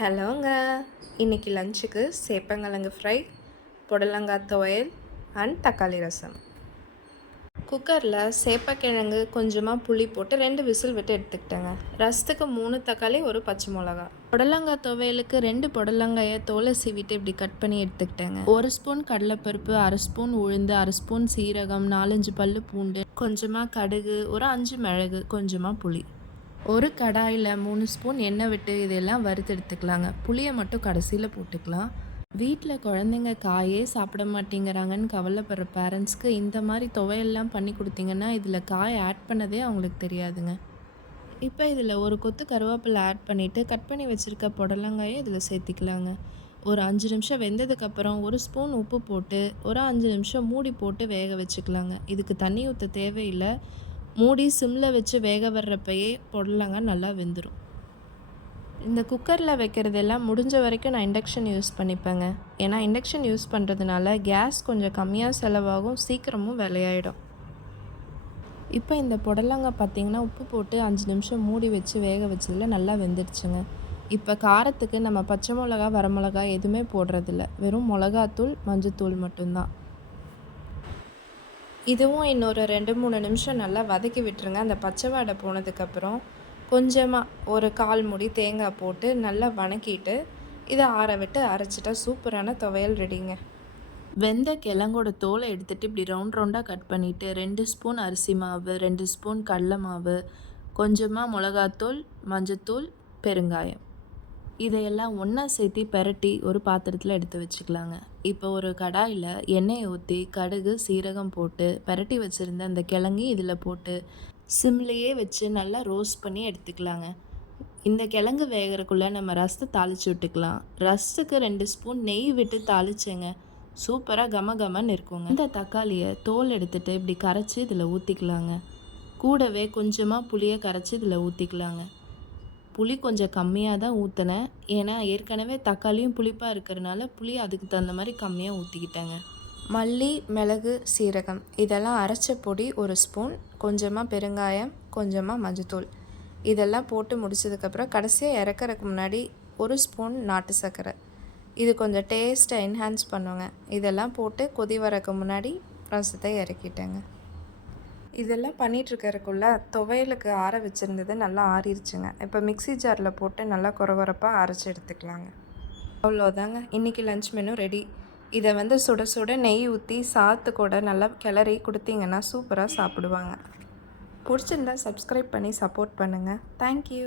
ஹலோங்க. இன்றைக்கி லஞ்சுக்கு சேப்பங்கிழங்கு ஃப்ரை, புடலங்காய் துவையல் அண்ட் தக்காளி ரசம். குக்கரில் சேப்பக்கிழங்கு கொஞ்சமாக புளி போட்டு 2 விசில் விட்டு எடுத்துக்கிட்டேங்க. ரசத்துக்கு 3 தக்காளி, 1 பச்சை மிளகா. புடலங்காய் துவையலுக்கு 2 புடலங்காயை தோலை சீவிட்டு இப்படி கட் பண்ணி எடுத்துக்கிட்டேங்க. 1 ஸ்பூன் கடலைப்பருப்பு, 1/2 ஸ்பூன் உளுந்து, 1/2 ஸ்பூன் சீரகம், 4-5 பல்லு பூண்டு, கொஞ்சமாக கடுகு, ஒரு 5 மிளகு, கொஞ்சமாக புளி. ஒரு கடாயில் 3 ஸ்பூன் எண்ணெய் விட்டு இதெல்லாம் வறுத்து எடுத்துக்கலாங்க. புளியை மட்டும் கடைசியில் போட்டுக்கலாம். வீட்டில் குழந்தைங்க காயே சாப்பிட மாட்டேங்கிறாங்கன்னு கவலைப்படுற பேரண்ட்ஸ்க்கு இந்த மாதிரி துவையெல்லாம் பண்ணி கொடுத்தீங்கன்னா இதில் காய் ஆட் பண்ணதே அவங்களுக்கு தெரியாதுங்க. இப்போ இதில் ஒரு கொத்து கருவேப்பிலை ஆட் பண்ணிவிட்டு கட் பண்ணி வச்சுருக்க புடலங்காயை இதில் சேர்த்திக்கலாங்க. ஒரு 5 நிமிஷம் வெந்ததுக்கப்புறம் 1 ஸ்பூன் உப்பு போட்டு ஒரு 5 நிமிஷம் மூடி போட்டு வேக வச்சுக்கலாங்க. இதுக்கு தண்ணி ஊற்ற தேவையில்லை. மூடி சிம்மில் வச்சு வேக வர்றப்பயே புடலங்காய் நல்லா வெந்துடும். இந்த குக்கரில் வைக்கிறதெல்லாம் முடிஞ்ச வரைக்கும் நான் இண்டக்ஷன் யூஸ் பண்ணிப்பேங்க. ஏன்னா இண்டக்ஷன் யூஸ் பண்ணுறதுனால கேஸ் கொஞ்சம் கம்மியாக செலவாகும், சீக்கிரமும் விலையாயிடும். இப்போ இந்த புடலங்காய் பார்த்திங்கன்னா உப்பு போட்டு 5 நிமிஷம் மூடி வச்சு வேக வச்சதில் நல்லா வெந்துடுச்சுங்க. இப்போ காரத்துக்கு நம்ம பச்சை மிளகா, வரமிளகா எதுவுமே போடுறதில்ல. வெறும் மிளகாத்தூள், மஞ்சத்தூள் மட்டும்தான். இதுவும் இன்னொரு 2-3 நிமிஷம் நல்லா வதக்கி விட்டுருங்க. அந்த பச்சை வாடை போனதுக்கப்புறம் கொஞ்சமாக ஒரு 1/4 மூடி தேங்காய் போட்டு நல்லா வணக்கிட்டு இதை ஆற விட்டு அரைச்சிட்டா சூப்பரான துவையல் ரெடிங்க. வெந்த கிழங்கோட தோலை எடுத்துகிட்டு இப்படி ரவுண்டாக கட் பண்ணிவிட்டு 2 ஸ்பூன் அரிசி மாவு, 2 ஸ்பூன் கடலை மாவு, கொஞ்சமாக மிளகாத்தூள், மஞ்சத்தூள், பெருங்காயம் இதையெல்லாம் ஒன்றா சேர்த்து பெரட்டி ஒரு பாத்திரத்தில் எடுத்து வச்சுக்கலாங்க. இப்போ ஒரு கடாயில் எண்ணெயை ஊற்றி கடுகு, சீரகம் போட்டு பெரட்டி வச்சுருந்த அந்த கிழங்கு இதில் போட்டு சிம்லேயே வச்சு நல்லா ரோஸ்ட் பண்ணி எடுத்துக்கலாங்க. இந்த கிழங்கு வேகிறக்குள்ளே நம்ம ரசத்தை தாளித்து விட்டுக்கலாம். ரசத்துக்கு 2 ஸ்பூன் நெய் விட்டு தாளிச்சேங்க. சூப்பராக கமகமன்னு இருக்குங்க. இந்த தக்காளியை தோல் எடுத்துகிட்டு இப்படி கரைச்சி இதில் ஊற்றிக்கலாங்க. கூடவே கொஞ்சமாக புளியை கரைச்சி இதில் ஊற்றிக்கலாங்க. புளி கொஞ்சம் கம்மியாக தான் ஊற்றினேன். ஏன்னா ஏற்கனவே தக்காளியும் புளிப்பாக இருக்கிறதுனால புளி அதுக்கு தகுந்த மாதிரி கம்மியாக ஊற்றிக்கிட்டேங்க. மல்லி, மிளகு, சீரகம் இதெல்லாம் அரைச்ச பொடி 1 ஸ்பூன், கொஞ்சமாக பெருங்காயம், கொஞ்சமாக மஞ்சத்தூள் இதெல்லாம் போட்டு முடிச்சதுக்கப்புறம் கடைசியாக இறக்கறதுக்கு முன்னாடி 1 ஸ்பூன் நாட்டு சர்க்கரை. இது கொஞ்சம் டேஸ்ட்டை என்ஹான்ஸ் பண்ணுங்க. இதெல்லாம் போட்டு கொதி வரக்கு முன்னாடி ரசத்தை இறக்கிட்டேங்க. இதெல்லாம் பண்ணிகிட்ருக்கறக்குள்ள துவையலுக்கு ஆற வச்சுருந்தது நல்லா ஆறிடுச்சுங்க. இப்போ மிக்ஸி ஜாரில் போட்டு நல்லா கொரகொரப்பாக அரைச்சி எடுத்துக்கலாங்க. அவ்வளோதாங்க, இன்றைக்கி லஞ்ச் மெனு ரெடி. இதை சுட சுட நெய் ஊற்றி சாத்து கூட நல்லா கிளறி கொடுத்தீங்கன்னா சூப்பராக சாப்பிடுவாங்க. பிடிச்சிருந்தா சப்ஸ்கிரைப் பண்ணி சப்போர்ட் பண்ணுங்கள். தேங்க்யூ.